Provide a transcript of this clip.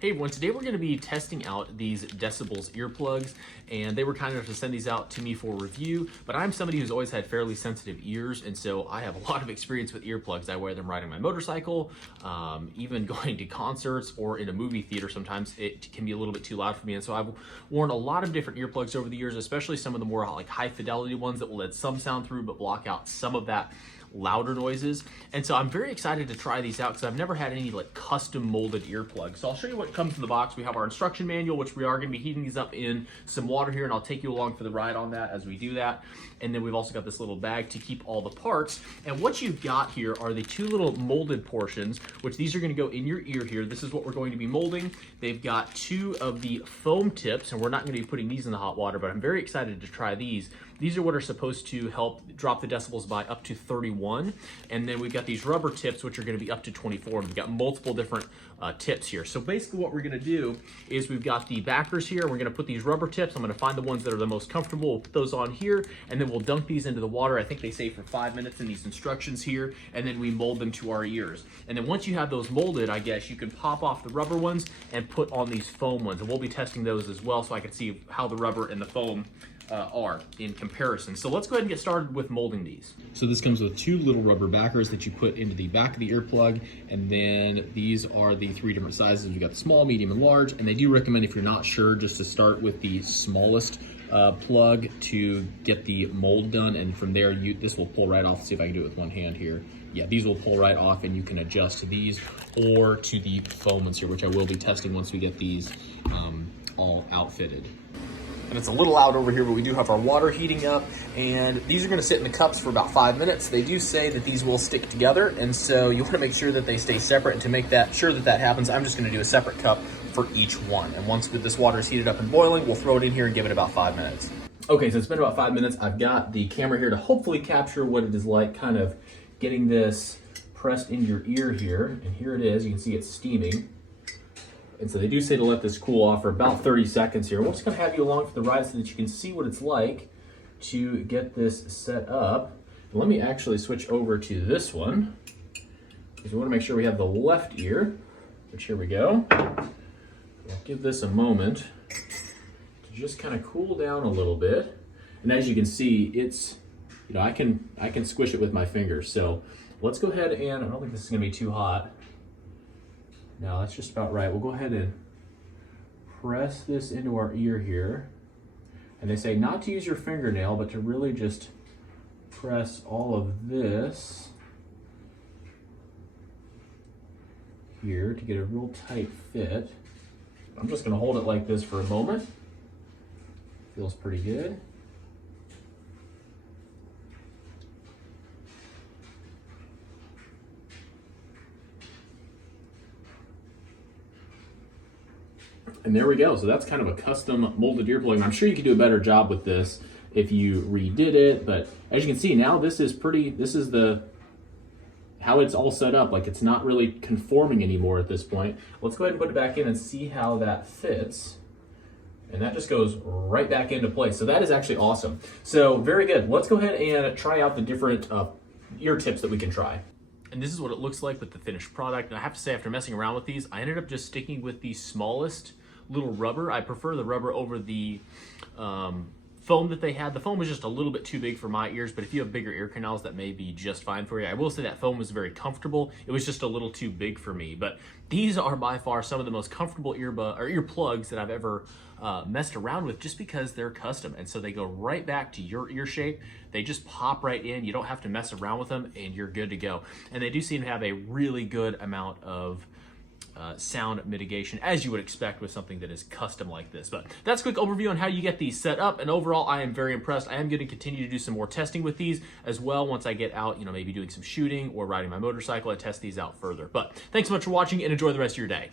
Hey everyone, today we're going to be testing out these Decibullz earplugs, and they were kind enough to send these out to me for review, but I'm somebody who's always had fairly sensitive ears, and so I have a lot of experience with earplugs. I wear them riding my motorcycle, even going to concerts or in a movie theater. Sometimes it can be a little bit too loud for me, and so I've worn a lot of different earplugs over the years, especially some of the more like high fidelity ones that will let some sound through but block out some of that louder noises. And so I'm very excited to try these out because I've never had any like custom molded earplugs. So I'll show you what comes in the box. We have our instruction manual, which we are going to be heating these up in some water here, and I'll take you along for the ride on that as we do that. And then we've also got this little bag to keep all the parts. And what you've got here are the two little molded portions, which these are going to go in your ear here. This is what we're going to be molding. They've got two of the foam tips, and we're not going to be putting these in the hot water, but I'm very excited to try these. These are what are supposed to help drop the decibels by up to 31. And then we've got these rubber tips, which are going to be up to 24. And we've got multiple different tips here. So basically what we're going to do is we've got the backers here. We're going to put these rubber tips. I'm going to find the ones that are the most comfortable. We'll put those on here, and then we'll dunk these into the water. I think they say for 5 minutes in these instructions here, and then we mold them to our ears. And then once you have those molded, I guess you can pop off the rubber ones and put on these foam ones. And we'll be testing those as well so I can see how the rubber and the foam are in comparison. So let's go ahead and get started with molding these. So this comes with two little rubber backers that you put into the back of the earplug, and then these are the three different sizes. You've got the small, medium, and large, and they do recommend, if you're not sure, just to start with the smallest plug to get the mold done, and from there this will pull right off. Let's see if I can do it with one hand here. Yeah, these will pull right off, and you can adjust to these or to the foam ones here, which I will be testing once we get these all outfitted. And it's a little loud over here, but we do have our water heating up, and these are going to sit in the cups for about 5 minutes. They do say that these will stick together, and so you want to make sure that they stay separate. And to make that sure that happens, I'm just going to do a separate cup for each one. And once this water is heated up and boiling, we'll throw it in here and give it about 5 minutes. Okay, so it's been about 5 minutes. I've got the camera here to hopefully capture what it is like kind of getting this pressed in your ear here. And here it is. You can see it's steaming. And so they do say to let this cool off for about 30 seconds here. We're just gonna have you along for the ride so that you can see what it's like to get this set up. And let me actually switch over to this one, because we wanna make sure we have the left ear, which here we go. We'll give this a moment to just kind of cool down a little bit. And as you can see, it's, you know, I can squish it with my fingers. So let's go ahead and, I don't think this is gonna be too hot. Now that's just about right. We'll go ahead and press this into our ear here. And they say not to use your fingernail, but to really just press all of this here to get a real tight fit. I'm just gonna hold it like this for a moment. Feels pretty good. And there we go. So that's kind of a custom molded earplug. And I'm sure you could do a better job with this if you redid it. But as you can see now, this is how it's all set up. Like, it's not really conforming anymore at this point. Let's go ahead and put it back in and see how that fits. And that just goes right back into place. So that is actually awesome. So very good. Let's go ahead and try out the different ear tips that we can try. And this is what it looks like with the finished product. And I have to say, after messing around with these, I ended up just sticking with the smallest little rubber. I prefer the rubber over the foam that they had. The foam was just a little bit too big for my ears, but if you have bigger ear canals, that may be just fine for you. I will say that foam was very comfortable. It was just a little too big for me, but these are by far some of the most comfortable earplugs that I've ever messed around with, just because they're custom. And so they go right back to your ear shape. They just pop right in. You don't have to mess around with them, and you're good to go. And they do seem to have a really good amount of sound mitigation, as you would expect with something that is custom like this. But that's a quick overview on how you get these set up, and overall I am very impressed. I am going to continue to do some more testing with these as well once I get out, you know, maybe doing some shooting or riding my motorcycle and test these out further. But thanks so much for watching, and enjoy the rest of your day.